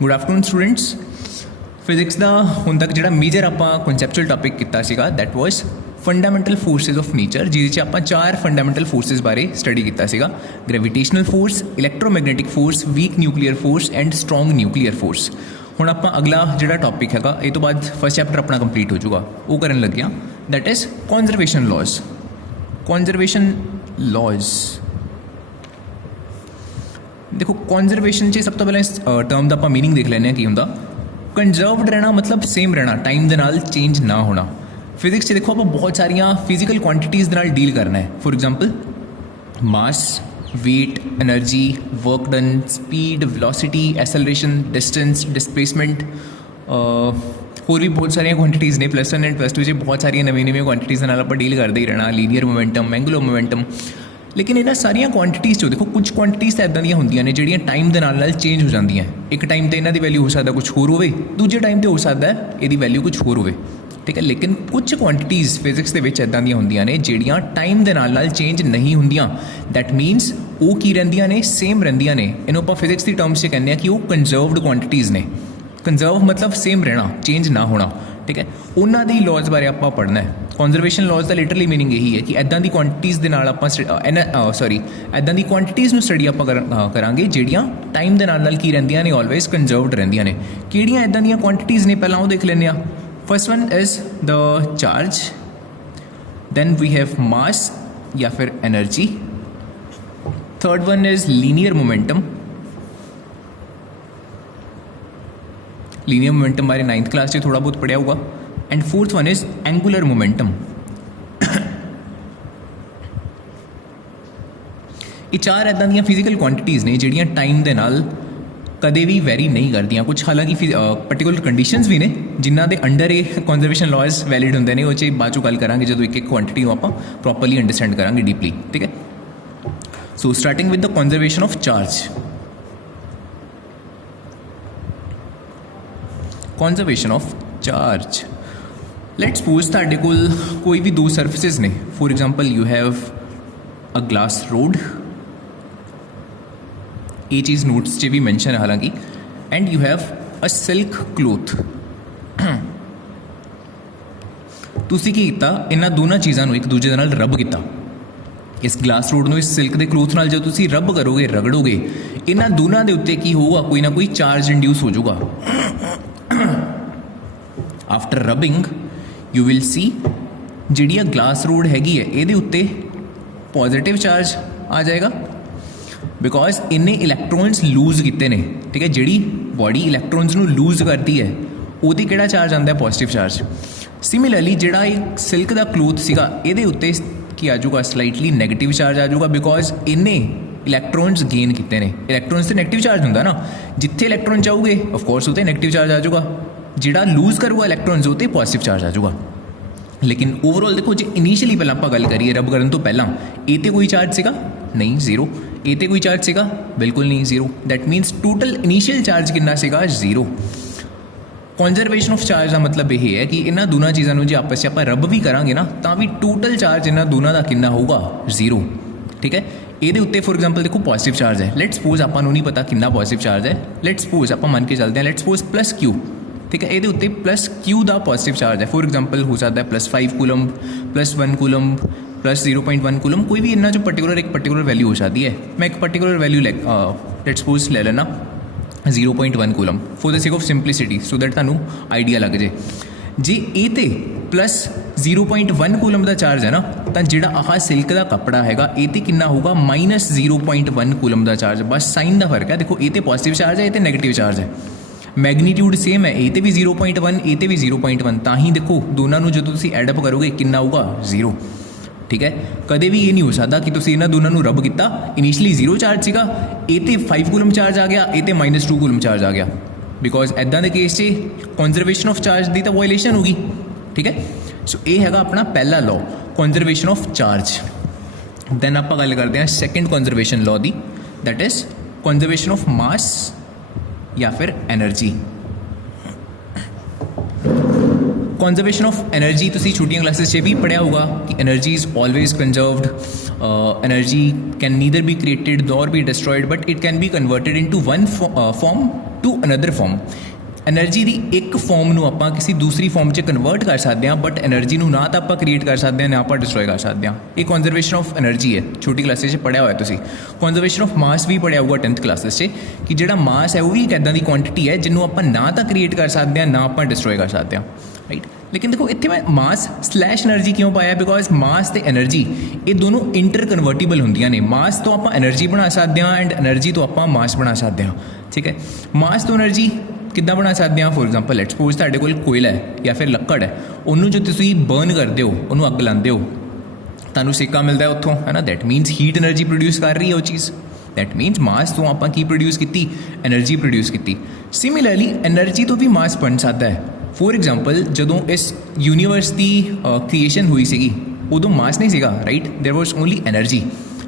Good afternoon students. Physics का हुण तक जिहड़ा मेजर आपां कॉन्सैप्चुअल टॉपिक कीता सीगा that was fundamental forces of nature, जिहदे आपां चार फंडामेंटल फोर्सिस बारे स्टडी कीता सीगा। Gravitational force, electromagnetic force, weak nuclear force and strong nuclear force. हुण आपां अगला जिहड़ा टॉपिक हैगा इस तो बाद फर्स्ट चैप्टर अपना कंप्लीट हो जाऊगा, वो करन लगे हां that is conservation laws. Conservation laws देखो, कॉन्जरवेशन च सब तो पहले इस टर्म का आप मीनिंग देख लें कि होंगे। कंजर्वड रहना मतलब सेम रहना, टाइम के नाल चेंज ना होना। फिजिक्स देखो आप बहुत सारिया फिजिकल क्वांटिटीज़ के नाल डील करना है। For example mass, weight, energy, work done, speed, velocity, acceleration, distance, displacement, होर भी बहुत सारिया क्वांटिटीज़ ने। Plus one and plus two बहुत सारिया नवी नवी क्वांटिटीज़ नाल आप डील करते ही रहना। Linear momentum, angular momentum. लेकिन इन्होंने सारिया क्वांटिटीज़ चो देखो कुछ क्वांटिटीज़ तो इदां दी होंदियां ने जिहड़ियां टाइम के नाल चेंज हो जांदियां। एक टाइम तो इन्हां दी वैल्यू हो सकता कुछ होर होवे, दूजे टाइम तो हो सकता है इहदी वैल्यू कुछ होर होवे, ठीक है। लेकिन कुछ क्वांटिटीज़ फिजिक्स के विच इदां दियां होंदियां ने जिहड़ियां टाइम के नाल चेंज नहीं होंदियां। दैट मीनस वो की रहिंदियां ने, सेम रहिंदियां ने। इन्हूं आपां फिजिक्स की टर्म्स से कहने कि वो कंजर्वड क्वांटिटीज़ ने। कंजर्व मतलब सेम रहना, चेंज ना होना, ठीक है। उन्हां दी लॉज बारे आपां पढ़ना है। कॉन्जरवेशन लॉज का लिटरली मीनिंग यही है कि इदां दी क्वांटिटीज़ दे नाल आपां इदां दी क्वांटिटीज़ नूं स्टडी आपां करांगे जिहड़ियां टाइम दे नाल की रहिंदियां ने, ऑलवेज कंजर्वड रहिंदियां ने। किहड़ियां इदां दियां क्वांटिटीज़ ने पहलां वो देख लैंदे आ। First one is the charge, then we have mass या फिर energy. Third one is linear momentum. Linear momentum बारे 9th क्लास से थोड़ा बहुत पढ़िया होगा। And fourth one is angular momentum. ये चार इदां दियां फिजिकल क्वांटिटीज़ ने जिहड़ियां टाइम दे नाल कदे भी वैरी नहीं करदियां। कुछ हालांकि पर्टिकुलर कंडीशनस भी ने जिन्हां दे अंडर ये कॉन्जरवेशन लॉज वैलिड होंदे ने। वो च बाद चों गल करांगे जदों एक एक क्वांटिटी आपां प्रॉपरली अंडरस्टैंड करांगे डीपली, ठीक है। So starting with the conservation of charge. Conservation of charge, let's suppose तुहाडे कोल कोई भी दो सर्फिसिस ने। For example you have a glass rod, ये चीज़ नोट्स च भी मैंशन है हालांकि। And you have a silk cloth. तुसीं की कीता, इन्हां दोनों चीज़ों को एक दूजे दे नाल रब किया। इस ग्लास रोड में इस सिल्क के क्लोथ नाल जो तुसीं रब करोगे, रगड़ोगे, इन्हां दोनों के उत्ते की होगा, कोई ना कोई चार्ज इंड्यूस हो जाऊगा। After rubbing you will see जिहड़ी ग्लास रोड हैगी है ये उत्ते पॉजिटिव चार्ज आ जाएगा बिकॉज इन्हें इलैक्ट्रॉन्स लूज किए ने, ठीक है। जिहड़ी बॉडी इलैक्ट्रॉन्स नूं लूज करती है उहदी किहड़ा चार्ज आता है, पॉजिटिव चार्ज। सिमिलरली जिहड़ा एक सिल्क का क्लोथ सीगा इहदे उत्ते की आ जाऊगा स्लाइटली नैगेटिव चार्ज आ जाऊगा बिकॉज इन्हें इलैक्ट्रॉन्स गेन किए ने। इलैक्ट्रॉन्स से नैगेटिव चार्ज होंदा ना, जिथे इलैक्ट्रॉन जाऊगे ऑफकोर्स उत्ते नैगेटिव चार्ज आ जाऊगा। जिहड़ा लूज करूगा इलैक्ट्रॉन्स उत्ते पॉजिटिव चार्ज आ जाऊगा। लेकिन ओवरऑल देखो जो इनीशियली पहला आप गल करिए रब करन तो पहला ये तो कोई चार्ज सीगा नहीं, जीरो। ये तो कोई चार्ज सीगा बिल्कुल नहीं, zero. That मीनस total initial charge कितना सीगा, जीरो। कॉन्जरवेशन ऑफ चार्ज का मतलब यह है कि इन्होंने दोनों चीज़ों जो आपस में आप रब भी करांगे ना तो भी टोटल चार्ज इन्होंने दोनों का कितना होगा, जीरो, ठीक है। ये उत्ते फॉर एग्जांपल देखो पॉजिटिव चार्ज है। लेट्स सपोज आपको नहीं पता कितना पॉजिटिव चार्ज है। लेट्स सपोज आप मन के चलते हैं, लेट्स सपोज प्लस क्यू, ठीक है। ये उत्ते प्लस क्यू का पॉजिटिव चार्ज है। फॉर एग्जांपल हो सकता है +5 कूलम, +1 कूलम, +0.1 कूलम, कोई भी इन्ना जो एक पर्टिकुलर वैल्यू हो सकती है। मैं एक पर्टिकुलर वैल्यू लेट्स सपोज ले लेना 0.1 coulomb for the sake of simplicity, so that तुहानू आइडिया लग जाए। जे ए ते +0.1 कूलम का चार्ज है ना तो जिहड़ा आह सिल्क का कपड़ा हैगा ये ते कितना होगा, -0.1 कूलम का चार्ज। बस साइन का फर्क है। देखो ये तो पॉजिटिव चार्ज है, ये तो नैगेटिव चार्ज है। मैगनीट्यूड सेम है, ये तो भी 0.1, ये तो भी 0.1। ता ही देखो दोनों जो तुम एडअप करोगे कितना होगा, 0, ठीक है। कदे भी ये नहीं हो सकता कि तुम इन्होंने दोनों रब किया, इनीशियली 0 चार्ज सीगा, ये तो 5 कूलम चार्ज आ गया, ये तो -2 कूलम चार्ज आ गया। बिकॉज इदां के केस से कॉन्जरवेशन ऑफ चार्ज की तो वायलेशन होगी, ठीक है। सो ये है अपना पहला law, conservation of charge. Then आप गल करते हैं सैकेंड कॉन्जरवेशन लॉ की, that is conservation of mass या फिर एनर्जी। कॉन्जरवेशन ऑफ एनर्जी तुसी छोटियां क्लासेस से भी पढ़िया होगा कि energy is always conserved. Energy can neither be created nor be destroyed but it can be converted into one form to another form. Energy ਦੀ ਇੱਕ ਫਾਰਮ ਨੂੰ ਆਪਾਂ ਕਿਸੇ ਦੂਸਰੀ ਫਾਰਮ 'ਚ ਕਨਵਰਟ ਕਰ ਸਕਦੇ ਹਾਂ, ਬਟ ਐਨਰਜੀ ਨੂੰ ਨਾ ਤਾਂ ਆਪਾਂ ਕ੍ਰੀਏਟ ਕਰ ਸਕਦੇ ਹਾਂ ਨਾ ਆਪਾਂ ਡਿਸਟਰੋਏ ਕਰ ਸਕਦੇ ਹਾਂ। ਇਹ ਕੰਜ਼ਰਵੇਸ਼ਨ ਆਫ ਐਨਰਜੀ ਹੈ, ਛੋਟੀ ਕਲਾਸਿਸ 'ਚ ਪੜ੍ਹਿਆ ਹੋਇਆ ਤੁਸੀਂ। ਕੰਜ਼ਰਵੇਸ਼ਨ ਆਫ ਮਾਸ ਵੀ ਪੜ੍ਹਿਆ ਹੋਊਗਾ 10th ਕਲਾਸਿਸ 'ਚ, ਕਿ ਜਿਹੜਾ ਮਾਸ ਹੈ ਉਹ ਵੀ ਇੱਕ ਇੱਦਾਂ ਦੀ ਕੁਆਂਟਿਟੀ ਹੈ ਜਿਹਨੂੰ ਆਪਾਂ ਨਾ ਤਾਂ ਕ੍ਰੀਏਟ ਕਰ ਸਕਦੇ ਹਾਂ ਨਾ ਆਪਾਂ ਡਿਸਟਰੋਏ ਕਰ ਸਕਦੇ ਹਾਂ, ਰਾਈਟ। ਲੇਕਿਨ ਦੇਖੋ ਇੱਥੇ ਮੈਂ ਮਾਸ ਸਲੈਸ਼ ਐਨਰਜੀ ਕਿਉਂ ਪਾਇਆ, ਬਿਕੋਜ਼ ਮਾਸ ਤੇ ਐਨਰਜੀ ਇਹ ਦੋਨੋਂ ਇੰਟਰ ਕਨਵਰਟੀਬਲ ਹੁੰਦੀਆਂ ਨੇ। ਮਾਸ ਤੋਂ ਆਪਾਂ ਐਨਰਜੀ ਬਣਾ ਸਕਦੇ ਹਾਂ ਐਂਡ ਐਨਰਜੀ ਤੋਂ ਆਪਾਂ ਮਾਸ ਬਣਾ ਸਕਦੇ ਹਾਂ, ਠੀਕ ਹੈ। ਮਾਸ ਤੋਂ ਐਨਰਜੀ ਕਿੱਦਾਂ ਬਣਾ ਸਕਦੇ ਹਾਂ? ਫੋਰ ਐਗਜ਼ਾਮਪਲ ਲੈਟਸ ਸਪੋਜ਼ ਤੁਹਾਡੇ ਕੋਲ ਕੋਇਲਾ ਹੈ ਜਾਂ ਫਿਰ ਲੱਕੜ ਹੈ, ਉਹਨੂੰ ਜੋ ਤੁਸੀਂ ਬਰਨ ਕਰਦੇ ਹੋ, ਉਹਨੂੰ ਅੱਗ ਲਾਉਂਦੇ ਹੋ, ਤੁਹਾਨੂੰ ਸਿੱਕਾ ਮਿਲਦਾ ਉੱਥੋਂ, ਹੈ ਨਾ। That means heat energy produce ਕਰ ਰਹੀ ਹੈ ਉਹ ਚੀਜ਼। ਦੈਟ ਮੀਨਸ ਮਾਸ ਤੋਂ ਆਪਾਂ ਕੀ ਪ੍ਰੋਡਿਊਸ ਕੀਤੀ? ਐਨਰਜੀ ਪ੍ਰੋਡਿਊਸ ਕੀਤੀ। ਸਿਮਿਲਰਲੀ ਐਨਰਜੀ ਤੋਂ ਵੀ ਮਾਸ ਬਣ ਸਕਦਾ ਹੈ। ਫੋਰ ਐਗਜ਼ਾਮਪਲ ਜਦੋਂ ਇਸ ਯੂਨੀਵਰਸ ਦੀ ਕ੍ਰੀਏਸ਼ਨ ਹੋਈ ਸੀਗੀ ਉਦੋਂ ਮਾਸ ਨਹੀਂ ਸੀਗਾ, ਰਾਈਟ। ਦੇਰ ਵਾਜ਼ ਓਨਲੀ ਐਨਰਜੀ।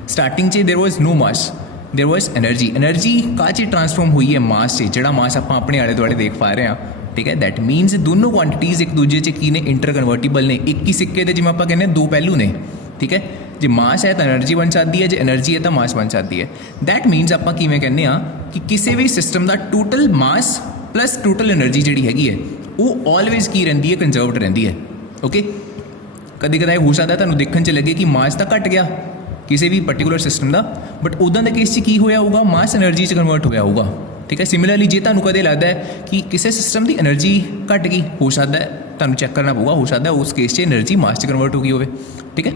ਸਟਾਰਟਿੰਗ 'ਚ ਦੇਰ ਵਾਜ਼ ਨੋ ਮਾਸ, देयर वॉज एनर्जी। एनर्जी का च ट्रांसफॉर्म हुई है मास से, जोड़ा मास आप अपने आले दुआले देख पा रहे हैं, ठीक है। दैट मीनस दोनों क्वांटिटीज़ एक दूजे च की ने इंटर कन्वर्टीबल ने, एक ही सिक्के के जिवें आपां कहने दो पहलू ने, ठीक है। जो मास है तो एनर्जी बन सकती है, जो एनर्जी है तो मास बन सकती है। दैट मीनस आपां किवें कहने कि किसी भी सिस्टम का total mass plus total energy जिहड़ी हैगी है वो ऑलवेज की रहिंदी है, कंजर्वड रहिंदी है, ओके। कदी कदाई हो सकता तुहानूं देखण च लगे कि मास तो घट गया किसी भी पर्टिकुलर सिस्टम का, बट उदां दे केस 'च की होया होगा? मास एनर्जी 'च कन्वर्ट होया होगा, ठीक है। सिमिलरली जे तुहानूं कदे लगदा है कि किसी सिस्टम की एनर्जी घट गई, हो सकता है तुहानूं चैक करना पऊगा, हो सकता है उस केस 'च एनर्जी मास 'च कन्वर्ट हो गई होवे, ठीक है।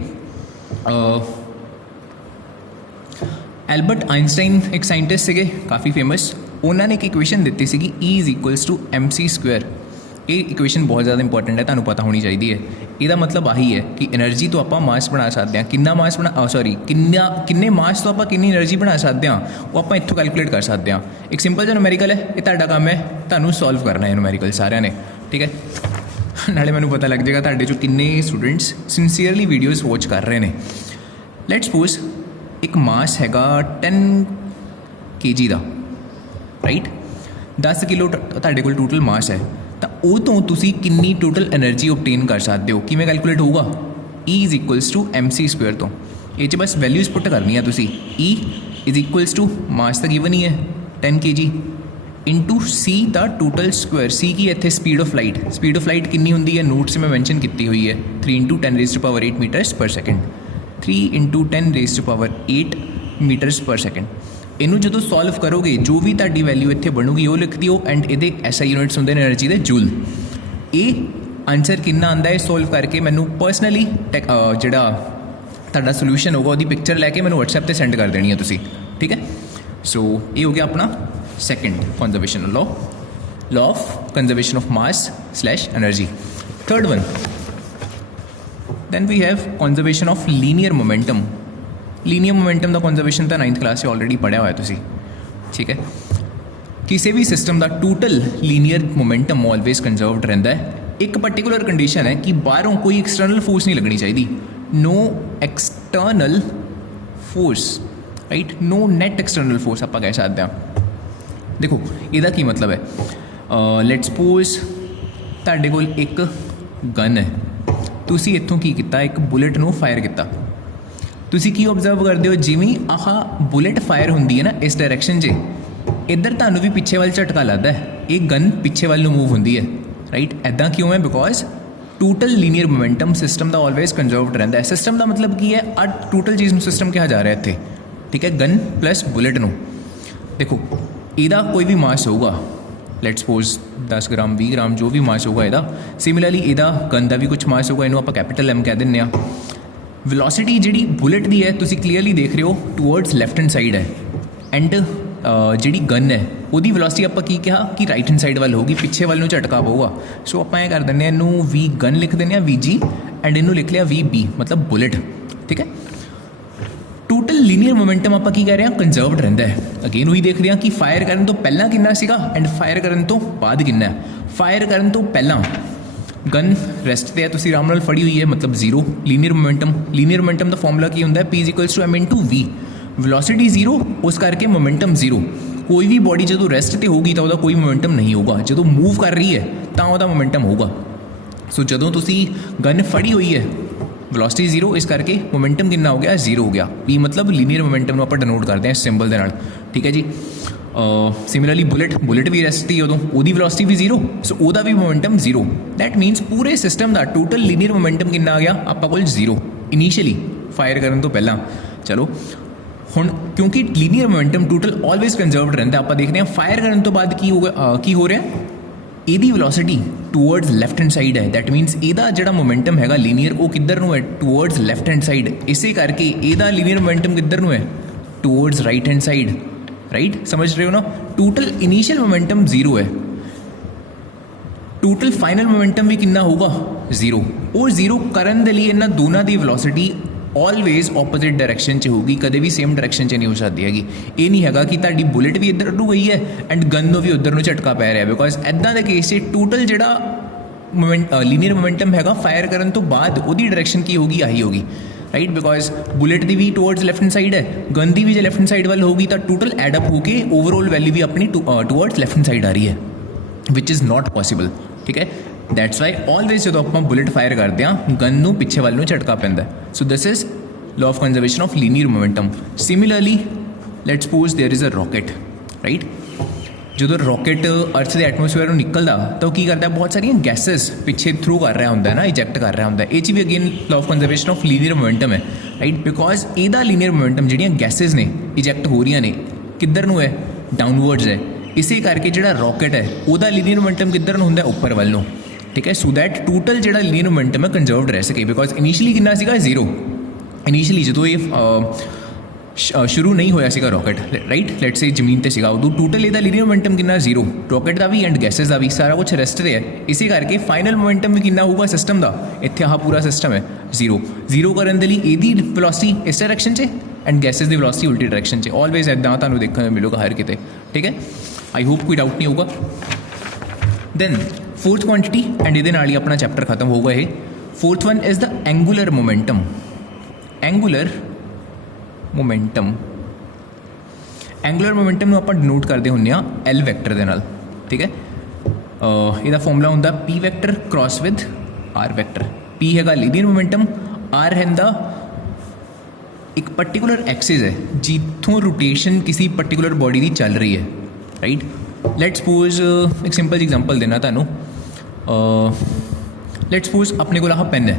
एल्बर्ट आइनस्टाइन एक साइंटिस्ट सीगे काफ़ी फेमस, उन्होंने एक इक्वेशन दी सी E is equals to MC²। ये इक्वेशन बहुत ज़्यादा इंपॉर्टेंट है, तुहानूं पता होनी चाहिए है। ਇਹਦਾ मतलब आही है कि एनर्जी तो आप मास बना सकते हैं, किन्ना मास बना सॉरी किन्ने मास तो आप किन्नी एनर्जी बना सकते हैं वो आप इत्थों कैलकुलेट कर सकते हैं। एक सिंपल जो न्यूमेरिकल है, ये तुहाडा काम है, तुहानूं सॉल्व करना है न्यूमेरिकल सारिਆਂ ने, ठीक है। नाले मैनूं पता लग जाएगा तुहाडे चों किन्ने स्टूडेंट्स सिंसीयरली वीडियोज़ वॉच कर रहे हैं। लेट्स सपोज एक मास हैगा 10 kg का, राइट। 10 किलो तुहाडे कोल टोटल मास है, तो वो तो तुसी किन्नी टोटल एनर्जी ऑब्टेन कर सकते हो, किवें कैलकुलेट होगा? E is equals to MC²। तो ये बस वैल्यूज़ पुट करनी है तुसी। E is equals to mass तो गिवन ही है 10 kg into C the total square. C की इत्थे speed of light, speed of light किन्नी हुंदी है? नोट्स में मैंशन की हुई है 3 × 10⁸ मीटर्स पर सैकेंड, 3 × 10⁸ मीटर्स पर सैकेंड। इनू जो सॉल्व करोगे जो भी तुहाडी वैल्यू इत्थे बनूगी वो लिख दिओ, एंड ये SI यूनिट्स होंदे ने एनर्जी दे जूल। ये आंसर कितना आंदा है सॉल्व करके मैनू पर्सनली जिहड़ा तुहाडा सोल्यूशन होगा उसदी पिक्चर लैके मैनू WhatsApp ते सेंड कर देनी है तुसी, ठीक है। सो ये हो गया अपना second conservation law of conservation of mass slash energy. Third one then we have conservation of linear momentum. Linear momentum का कंजर्वेशन तो 9th क्लास से ऑलरेडी पढ़िया हुआ है तुसी, ठीक है। किसी भी सिस्टम का टोटल लीनियर मोमेंटम ऑलवेज कंजर्वड रहिंदा है। एक पर्टिकुलर कंडीशन है कि बाहरों कोई एक्सटर्नल फोर्स नहीं लगनी चाहिए, no external force, right, no net external force आप कह सकते हैं। देखो इसका की मतलब है, लेट्स सपोज तुहाडे कोल एक गन है, तुसी इत्थों की कीता, एक बुलेट नूं फायर किया। तुसी की ऑब्जर्व करते हो, जिवें आह बुलेट फायर होंदी है ना इस डायरैक्शन 'च, इधर तुहानूं भी पिछे वाल झटका लगता है, एक गन पिछे वाल मूव होंदी है, राइट। ऐदा क्यों है? Because total linear momentum system का ऑलवेज कंजर्वड रहिंदा है। सिस्टम का मतलब की है, आ टोटल चीज़ में सिस्टम कहा जा रहा है इत्थे, ठीक है। गन प्लस बुलेट नूं देखो, इहदा कोई भी मास होगा, लेट्स सपोज 10 ग्राम 20 ग्राम जो भी मास होगा इहदा। सिमिलरली इहदा गन का भी कुछ मास होगा, इनू आप कैपिटल M कह दिंदे आ। वेलोसिटी जिहड़ी बुलेट दी है तुसी क्लीयरली देख रहे हो टूवर्ड्स लैफ्ट हैंड साइड है, एंड जिहड़ी गन है उहदी वेलोसिटी आपां की कहा कि राइट हैंड साइड वाल होगी, पिछे वाल नूं झटका पऊगा। सो आपां कर दिंदे इनू V गन लिख दिंदे आ VG, एंड इनू लिख लिया VB मतलब बुलेट, ठीक है। टोटल लीनियर मोमेंटम आपां की कह रहे हैं कंजर्वड रहिंदा है। अगेन वही देख रहे हैं कि फायर करन तो पहला कितना सीगा एंड फायर करन तो बाद कितना है। फायर करन तो पहला गन रेस्ट ते है, तुसी आराम नाल फड़ी हुई है, मतलब जीरो लीनियर मोमेंटम का फॉर्मूला की होंदा है P = M × V। Velocity zero, उस करके मोमेंटम जीरो। कोई भी बॉडी जो रेस्ट ते होगी तो कोई मोमेंटम नहीं होगा, जो मूव कर रही है तो वह मोमेंटम होगा। सो जो तुसी गन फड़ी हुई है वेलोसिटी जीरो, इस करके मोमेंटम कितना हो गया? जीरो हो गया। P मतलब लीनियर मोमेंटम आप डिनोट करते हैं इस सिंबल के नाल, ठीक है जी। सिमिलरली बुलेट भी रेस्ट थी उदों, ਉਹਦੀ वेलोसिटी भी जीरो, सो ਉਹਦਾ भी मोमेंटम जीरो। दैट मीनस पूरे सिस्टम का टोटल लीनियर मोमेंटम कितना आ गया ਆਪਾਂ ਕੋਲ जीरो इनिशियली फायर करन तो पहला। चलो ਹੁਣ क्योंकि लीनियर मोमेंटम टोटल ऑलवेज कंजर्वड रहता, आप देखते हैं फायर करने तो बाद की हो रहा है, ਇਹਦੀ velocity towards left hand side है। दैट मीनस ਇਹਦਾ ਜਿਹੜਾ मोमेंटम हैगा लीनियर वो किधर ਨੂੰ है, टूवर्ड्स लैफ्ट हैंड साइड। इसे करके ਇਹਦਾ लीनियर मोमेंटम किधर ਨੂੰ है, towards right hand side. Right, समझ रहे हो ना। टोटल इनिशियल मोमेंटम जीरो है, टोटल फाइनल मोमेंटम भी कितना होगा, जीरो। और जीरो करन दे लिए इन्हां दोनों की वेलोसिटी ऑलवेज ऑपोजिट डायरैक्शन च होगी, कदे भी सेम डायरैक्शन च नहीं हो सकती हैगी। ये नहीं हैगा कि तुहाडी बुलेट भी इधर ਨੂੰ गई है एंड गन ਨੂੰ भी उधर ਨੂੰ झटका पै रहा है, बिकॉज इदां दे केस 'ਚ टोटल जिहड़ा लीनियर मोमेंटम हैगा फायर करन तो बाद ਉਹਦੀ डायरैक्शन की होगी, आही होगी। राइट, बिकॉज बुलेट की भी टूवर्ड्स लैफ्ट हैंड साइड है, गन की भी जो लैफ्ट हैंड साइड वाल होगी तो टोटल एडअप होकर ओवरऑल वैल्यू भी अपनी टूवर्ड्स लैफ्ट हैंड साइड आ रही है, विच इज़ नॉट पॉसिबल। ठीक है, दैट्स वाई ऑलवेज जो आप बुलेट फायर करते हैं गन ਨੂੰ ਪਿੱਛੇ ਵੱਲ ਨੂੰ ਝਟਕਾ ਪੈਂਦਾ। So this is law of conservation of linear momentum. Similarly let's suppose there is a rocket. Right, जो रॉकेट अर्थ के एटमोसफेयर में निकलता तो की करता है, बहुत सारिया गैसेस पिछे थ्रू कर रहा होंगे ना, इजैक्ट कर रहा होंगे। ये भी again law of conservation of linear momentum है। राइट, बिकॉज ਇਹਦਾ लीनियर मोमेंटम ਜਿਹੜੀਆਂ गैसेस ने इजैक्ट हो रही ने किधर ਨੂੰ है, डाउनवर्ड्स है। इसे करके ਜਿਹੜਾ रॉकेट है ਉਹਦਾ लीनियर मोमेंटम किधर ਨੂੰ ਹੁੰਦਾ, ਉੱਪਰ ਵੱਲ ਨੂੰ। ठीक है, सो दैट टोटल ਜਿਹੜਾ लीनियर मोमेंटम है कंजर्वड रह सके, बिकॉज इनिशियली कितना सीगा, जीरो। इनिशियली जो ये शुरू नहीं होया सीगा रॉकेट, राइट, लेट से जमीन ते सीगा उदों टोटल ਇਹਦਾ लीनियर मोमेंटम कितना, जीरो। रॉकेट का भी एंड गैसेस का भी सारा कुछ रेस्ट है। इसे करके फाइनल मोमेंटम भी कितना होगा सिस्टम का, इत्थे आह पूरा सिस्टम है जीरो। जीरो करने के लिए ਇਹਦੀ वेलोसिटी इस डायरैक्शन से एंड गैसेस की वेलोसिटी उल्टी डायरैक्शन से, ऑलवेज इदां तुहानूं देखने को मिलेगा हर किते। ठीक है, आई होप कोई डाउट नहीं होगा। दैन फोर्थ क्वांटिटी एंड ये नाल ही अपना चैप्टर खत्म होगा। ये fourth one is the angular momentum. Angular momentum, angular momentum ਨੂੰ ਆਪਾਂ ਡਿਨੋਟ ਕਰਦੇ ਹੁੰਦੇ ਆ एल वैक्टर ਦੇ ਨਾਲ। ठीक है, ਇਹਦਾ ਫਾਰਮੂਲਾ ਹੁੰਦਾ P vector cross with R vector. P हैगा लीनियर मोमेंटम, आर हैंदा एक पर्टिकुलर एक्सिस है जिथों रोटेशन किसी पर्टिकुलर बॉडी की चल रही है। राइट, लेट सपोज एक सिंपल एग्जांपल देना तुहानूं। लेट सपोज अपने को आह पेन है,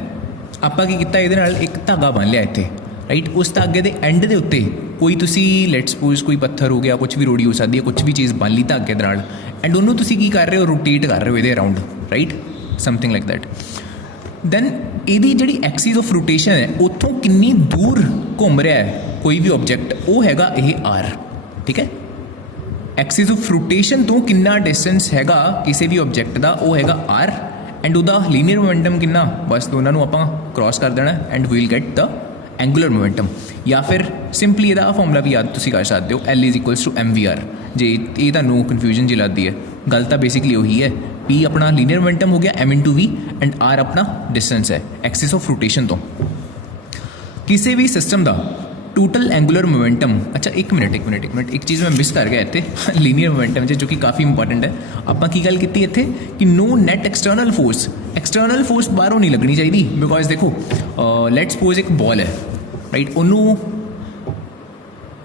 आपां की कीता इहदे नाल एक धागा बन लिया इत्थे। राइट, उस धागे के एंड के उत्ते कोई तुसी लेट सपोज कोई पत्थर हो गया, कुछ भी रोड़ी हो सकती है, कुछ भी चीज़ बन ली धागे दे नाल एंड उन्होंने तुसी की कर रहे हो, रोटेट कर रहे हो ये around. Right, something like that. Then ਇਹਦੀ ਜਿਹੜੀ एक्सिस ऑफ रोटेशन है उतों किन्नी दूर घूम रहा है कोई भी ऑब्जेक्ट, वो हैगा ये आर। ठीक है, एक्सिस ऑफ रोटेशन तो कितना डिस्टेंस हैगा किसी भी ऑब्जेक्ट का, वो हैगा आर एंड उसका लीनियर मोमेंटम कितना, बस दोनों आप क्रॉस कर देना and we'll get the angular momentum. या फिर सिंपली ਇਹਦਾ फॉर्मूला भी याद तुसी कर सकते हो, L is equals to M V R. जे ये तुहानूं कन्फ्यूजन जी लगती है, गल तो बेसिकली वही है, पी अपना लीनियर मोमेंटम हो गया M into V and R अपना डिस्टेंस है एक्सिस ऑफ रोटेशन। तो किसी भी सिस्टम का टोटल एंगुलर मोमेंटम, अच्छा एक मिनट एक चीज़ मैं मिस कर गया इतने लीनियर मोमेंटम जो कि काफ़ी इंपॉर्टेंट है। आपां की गल कीती इत्थे कि नो नैट एक्सटर्नल फोर्स बाहरों नहीं लगनी चाहिए। बिकॉज देखो लेट सपोज एक बॉल है, राइट, उन्होंने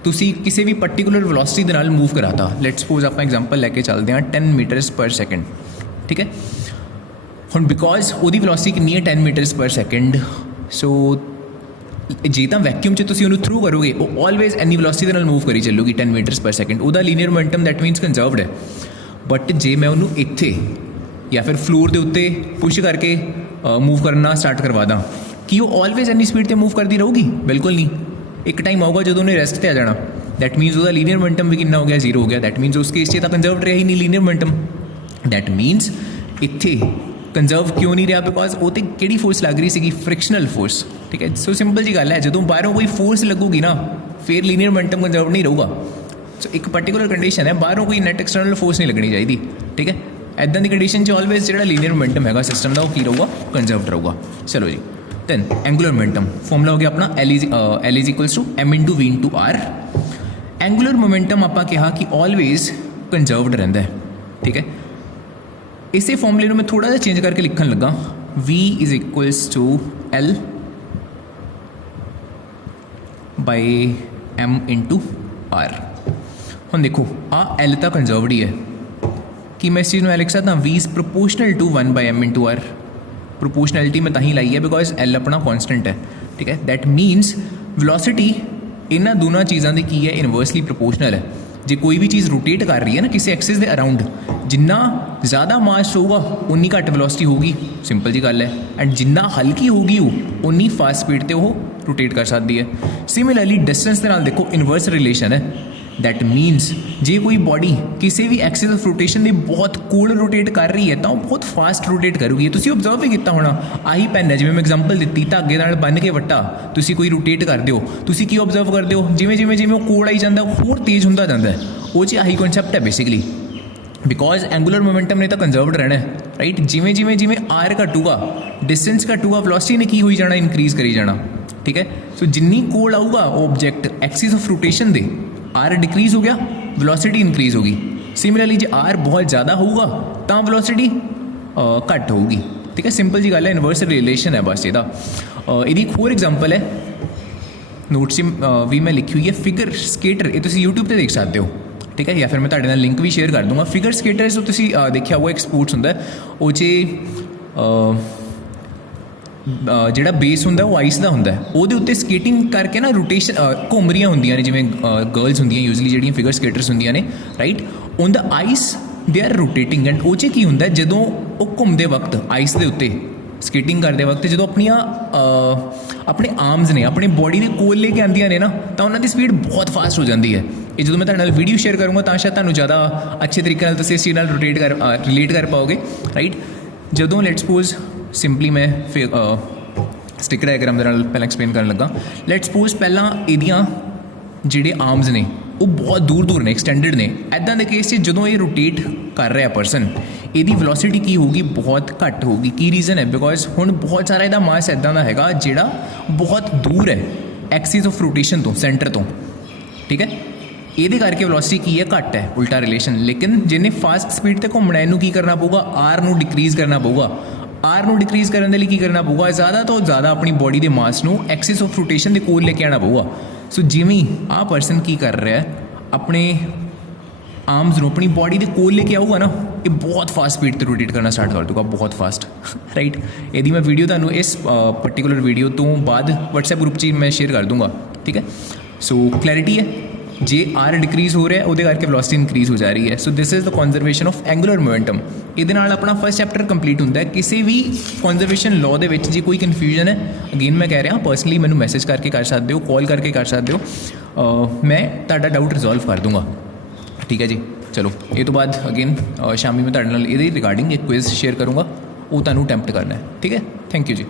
तुसी किसी भी पर्टिकुलर वेलोसिटी दे नाल मूव कराता। लेट सपोज आप एग्जाम्पल लैके चलते हैं 10 मीटर्स पर सैकेंड। ठीक है, हुण बिकॉज वो वेलोसिटी कितनी है 10 मीटर्स पर सैकेंड, सो जे तो वैक्यूम च तुसी उन्होंने थ्रू करोगे वो ऑलवेज एनी वेलोसिटी दे नाल मूव करी चलोगी 10 मीटर्स पर सैकेंड, उसका लीनियर मोमेंटम दैट मीनस कंजर्वड है। बट जे मैं उन्होंने इत्थे या फिर फ्लोर के उत्ते पुश करके मूव करना स्टार्ट करवा दा, कि वो ऑलवेज एनी स्पीड पर मूव करती रहूगी, बिल्कुल नहीं। एक टाइम आऊगा जो उन्हें रेस्ट पर आ जाना, दैट मीनस उसका लीनियर मोमेंटम भी कितना हो गया, जीरो हो गया। दैट मीनस उस केस से तो कंजर्वड रहा ही नहीं लीनियर मोमेंटम। दैट मीनस इत्थे कंजर्व क्यों नहीं रहा, बिकॉज वो तो किहड़ी फोर्स लग रही सी, फ्रिक्शनल फोर्स। ठीक है, सो सिंपल जी गल है, जो बाहरों कोई फोर्स लगूगी ना फिर लीनियर मोमेंटम कंजर्व नहीं रहूगा। सो एक पर्टिकुलर कंडीशन है, बाहरों कोई नैट एक्सटर्नल फोर्स नहीं लगनी चाहिए। ठीक है, इदां दी कंडीशन च ऑलवेज जो लीनियर मोमेंटम है सिस्टम का वो की रहूगा, कंजर्वड रहूगा। चलो जी, दैन एंगुलर मोमेंटम फॉर्मूला हो गया अपना L is equals to M into V into R. Angular momentum आपां कहा कि ऑलवेज कंजर्वड रहिंदा है। ठीक है, इसे फॉर्मूले में थोड़ा सा चेंज करके लिखन लगा, v is equals to L by M into R. ਹੁਣ ਦੇਖੋ ਆ L ਤਾਂ ਕੰਜ਼ਰਵਡ ਹੀ ਹੈ कि मैं इस चीज़ में लिख सकता v is proportional to 1/m into R. Proportionality मैं ताही लाई है बिकॉज L अपना कॉन्सटेंट है, ठीक है। दैट मीनस वेलोसिटी इन्होंने दोनों चीज़ों की की है इनवर्सली प्रोपोर्शनल है। जे कोई भी चीज़ रोटेट कर रही है ना किसी एक्सिस के अराउंड, जिन्ना ज़्यादा मास होगा उन्नी घट वेलोसिटी होगी, सिंपल जी गल है। एंड जिन्ना हल्की होगी उन्नी फास्ट स्पीड पर वो रोटेट कर सकती है। सिमिलरली डिस्टेंस के नाल देखो इनवर्स रिलेशन है। दैट मीनस जे कोई बॉडी किसी भी एक्सिस ऑफ रोटेशन के बहुत कोल रोटेट कर रही है तो बहुत फास्ट रोटेट करूगी। तुसीं ऑब्जर्व भी किया होना, आही पैन है जिवें मैं एग्जाम्पल दी धागे नाल बन के वट्टा तुसीं कोई रोटेट करते हो, तुसीं की ऑब्जर्व करते हो जिवें जिवें जिवें वो कोल आई जाता होर तेज़ होंदा जाता है। वो च आही कॉन्सैप्ट है बेसिकली, बिकॉज एंगूलर मोमेंटम ने तो कंजर्वड रहना है, राइट। जिवें जिवें जिवें आर घटूगा, डिस्टेंस घटूगा, वेलोसिटी ने की होई जाना, इंक्रीज करी जाना, ठीक है। सो जिन्नी कोल आऊगा ऑब्जैक्ट एक्सिस ऑफ रोटेशन दे, आर डिक्रीज हो गया, वेलोसिटी इंक्रीज होगी। सिमिलरली जो आर बहुत ज़्यादा होगा तो वेलोसिटी घट होगी, ठीक है। सिंपल जी गल है, इनवर्स रिलेशन है बस ਇਹਦਾ। ਇਹਦੀ एक होर एग्जाम्पल है नोट्स भी मैं लिखी हुई है, फिगर स्केटर। ये तुम यूट्यूब पर देख सकते हो, ठीक है, या फिर मैं ਤੁਹਾਡੇ ਨਾਲ लिंक भी शेयर कर दूंगा। फिगर स्केटर जो तुम देखा हुआ एक स्पोर्ट्स होंगे वो ਜਿਹੜਾ ਬੇਸ ਹੁੰਦਾ ਉਹ ਆਈਸ ਦਾ ਹੁੰਦਾ, ਉਹਦੇ ਉੱਤੇ ਸਕੇਟਿੰਗ ਕਰਕੇ ਨਾ ਰੋਟੇਸ਼ਨ ਘੁੰਮ ਰਹੀਆਂ ਹੁੰਦੀਆਂ ਨੇ, ਜਿਵੇਂ ਗਰਲਸ ਹੁੰਦੀਆਂ ਯੂਜਲੀ ਜਿਹੜੀਆਂ ਫਿਗਰ ਸਕੇਟਰਸ ਹੁੰਦੀਆਂ ਨੇ, right. On the ice they are rotating. And ਉਹ 'ਚ ਕੀ ਹੁੰਦਾ, ਜਦੋਂ ਉਹ ਘੁੰਮਦੇ ਵਕਤ ਆਈਸ ਦੇ ਉੱਤੇ ਸਕੇਟਿੰਗ ਕਰਦੇ ਵਕਤ ਜਦੋਂ ਆਪਣੀਆਂ ਆਪਣੇ ਆਰਮਸ ਨੇ ਆਪਣੀ ਬੋਡੀ ਦੇ ਕੋਲ ਲੈ ਕੇ ਆਉਂਦੀਆਂ ਨੇ ਨਾ, ਤਾਂ ਉਹਨਾਂ ਦੀ ਸਪੀਡ ਬਹੁਤ ਫਾਸਟ ਹੋ ਜਾਂਦੀ ਹੈ। ਇਹ ਜਦੋਂ ਮੈਂ ਤੁਹਾਡੇ ਨਾਲ ਵੀਡੀਓ ਸ਼ੇਅਰ ਕਰੂੰਗਾ ਤਾਂ ਸ਼ਾਇਦ ਤੁਹਾਨੂੰ ਜ਼ਿਆਦਾ ਅੱਛੇ ਤਰੀਕੇ ਨਾਲ ਤੁਸੀਂ ਇਸ ਚੀਜ਼ ਨਾਲ ਰਿਲੇਟ ਕਰ ਪਾਓਗੇ, ਰਾਈਟ। ਜਦੋਂ ਲੈਟਸ ਸਪੋਜ਼ ਸਿੰਪਲੀ ਮੈਂ ਫਿਰ ਸਟਿਕ ਡਾਇਗਰਾਮ ਦੇ ਨਾਲ ਪਹਿਲਾਂ ਐਕਸਪਲੇਨ ਕਰਨ ਲੱਗਾ। ਲੈਟਸ ਸਪੋਜ਼ ਪਹਿਲਾਂ ਇਹਦੀਆਂ ਜਿਹੜੇ ਆਰਮਸ ਨੇ ਉਹ ਬਹੁਤ ਦੂਰ ਦੂਰ ਨੇ, ਐਕਸਟੈਂਡਡ ਨੇ। ਇੱਦਾਂ ਦੇ ਕੇਸ 'ਚ ਜਦੋਂ ਇਹ ਰੋਟੇਟ ਕਰ ਰਿਹਾ ਪਰਸਨ, ਇਹਦੀ ਵੈਲੋਸਿਟੀ ਕੀ ਹੋਊਗੀ, ਬਹੁਤ ਘੱਟ ਹੋਊਗੀ। ਕੀ ਰੀਜ਼ਨ ਹੈ, ਬਿਕੋਜ਼ ਹੁਣ ਬਹੁਤ ਸਾਰਾ ਇਹਦਾ ਮਾਸ ਇੱਦਾਂ ਦਾ ਹੈਗਾ ਜਿਹੜਾ ਬਹੁਤ ਦੂਰ ਹੈ ਐਕਸਿਸ ਆਫ ਰੋਟੇਸ਼ਨ ਤੋਂ, ਸੈਂਟਰ ਤੋਂ, ਠੀਕ ਹੈ। ਇਹਦੇ ਕਰਕੇ ਵੈਲੋਸਿਟੀ ਕੀ ਹੈ, ਘੱਟ ਹੈ, ਉਲਟਾ ਰਿਲੇਸ਼ਨ। ਲੇਕਿਨ ਜਿਹਨੇ ਫਾਸਟ ਸਪੀਡ 'ਤੇ ਘੁੰਮਣਾ ਇਹਨੂੰ ਕੀ ਕਰਨਾ ਪਊਗਾ, ਆਰ ਨੂੰ ਡਿਕਰੀਜ਼ ਕਰਨਾ ਪਊਗਾ। ਆਰ ਨੂੰ ਡਿਕਰੀਜ਼ ਕਰਨ ਦੇ ਲਈ ਕੀ ਕਰਨਾ ਪਊਗਾ, ਜ਼ਿਆਦਾ ਤੋਂ ਜ਼ਿਆਦਾ ਆਪਣੀ ਬੋਡੀ ਦੇ ਮਾਸ ਨੂੰ ਐਕਸਿਸ ਆਫ ਰੋਟੇਸ਼ਨ ਦੇ ਕੋਲ ਲੈ ਕੇ ਆਉਣਾ ਪਊਗਾ। ਸੋ ਜਿਵੇਂ ਆਹ ਪਰਸਨ ਕੀ ਕਰ ਰਿਹਾ, ਆਪਣੇ ਆਰਮਸ ਨੂੰ ਆਪਣੀ ਬੋਡੀ ਦੇ ਕੋਲ ਲੈ ਕੇ ਆਊਗਾ ਨਾ, ਇਹ ਬਹੁਤ ਫਾਸਟ ਸਪੀਡ 'ਤੇ ਰੋਟੇਟ ਕਰਨਾ ਸਟਾਰਟ ਕਰ ਦੂਗਾ, ਬਹੁਤ ਫਾਸਟ, ਰਾਈਟ। ਇਹਦੀ ਮੈਂ ਵੀਡੀਓ ਤੁਹਾਨੂੰ ਇਸ ਪਰਟੀਕੂਲਰ ਵੀਡੀਓ ਤੋਂ ਬਾਅਦ WhatsApp ਗਰੁੱਪ 'ਚ ਮੈਂ ਸ਼ੇਅਰ ਕਰ ਦੂੰਗਾ, ਠੀਕ ਹੈ। ਸੋ ਕਲੈਰਿਟੀ ਹੈ, ਜੇ ਆਰ ਡਿਕਰੀਜ਼ ਹੋ ਰਿਹਾ ਉਹਦੇ ਕਰਕੇ ਵੈਲੋਸਿਟੀ ਇਨਕਰੀਜ਼ ਹੋ ਜਾ ਰਹੀ ਹੈ। So this is the conservation of angular momentum. ਇਹਦੇ ਨਾਲ ਆਪਣਾ ਫਸਟ ਚੈਪਟਰ ਕੰਪਲੀਟ ਹੁੰਦਾ ਹੈ। ਕਿਸੇ ਵੀ ਕੰਜ਼ਰਵੇਸ਼ਨ ਲਾਅ ਦੇ ਵਿੱਚ ਜੇ ਕੋਈ ਕਨਫਿਊਜ਼ਨ ਹੈ, ਅਗੇਨ ਮੈਂ ਕਹਿ ਰਿਹਾ ਪਰਸਨਲੀ ਮੈਨੂੰ ਮੈਸੇਜ ਕਰਕੇ ਕਰ ਸਕਦੇ ਹੋ, ਕਾਲ ਕਰਕੇ ਕਰ ਸਕਦੇ ਹੋ, ਮੈਂ ਤੁਹਾਡਾ ਡਾਊਟ ਰਿਜ਼ੋਲਵ ਕਰ ਦੂੰਗਾ, ਠੀਕ ਹੈ ਜੀ। ਚਲੋ ਇਹ ਤੋਂ ਬਾਅਦ ਅਗੇਨ ਸ਼ਾਮੀ ਮੈਂ ਤੁਹਾਡੇ ਨਾਲ ਇਹਦੇ ਰਿਗਾਰਡਿੰਗ ਇੱਕ ਕੁਇਜ਼ ਸ਼ੇਅਰ ਕਰੂੰਗਾ, ਉਹ ਤੁਹਾਨੂੰ ਅਟੈਂਪਟ ਕਰਨਾ ਹੈ, ਠੀਕ ਹੈ। ਥੈਂਕ ਯੂ ਜੀ।